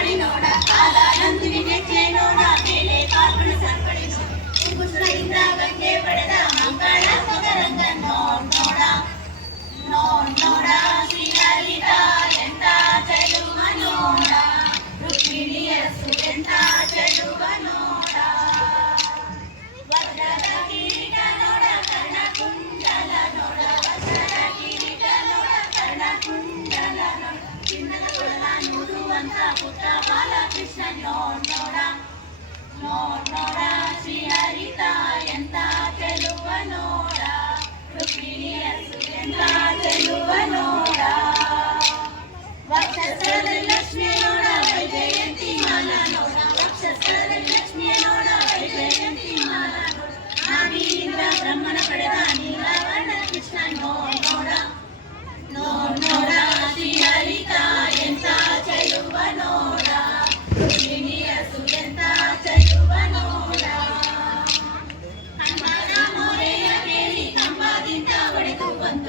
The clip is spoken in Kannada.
ಸರ್ಪಣಿ ನೋಡ ಕಾಲ ನಂದಿನಿ ನೆಚ್ಚೆ ನೋಡ ಮೇಲೆ ಪಾಪಣ ಸರ್ಪಣಿ ನೋಡ ಕೃಷ್ಣದಿಂದ ಗಂಗೆ ಪಡೆದ ಮಂಗಳ ಮಕರಂಗ ನೋಡ ನೋಡ ಶ್ರೀಹರಿತ ಎಂತ ಚೆಲುವ ನೋಡ ರುಕ್ಮಿಣಿಯ ಸುಎಂತ ಚೆಲುವ ನೋಡ ವಜ್ರದ ಕಿರೀಟ ನೋಡ ಕರ್ಣ ಕುಂಡಲ ನೋಡ ವಜ್ರದ ಕಿರೀಟ ನೋಡ ಕರ್ಣ ಕುಂಡಲ ನೋಡ ಚಿನ್ನದ ಕೊಳಲ ನುಡುವಂತ ಪುಟ್ಟ ಬಾಲಕೃಷ್ಣ ನೋಡ ಶ್ರೀಹರಿತ ಎಂತ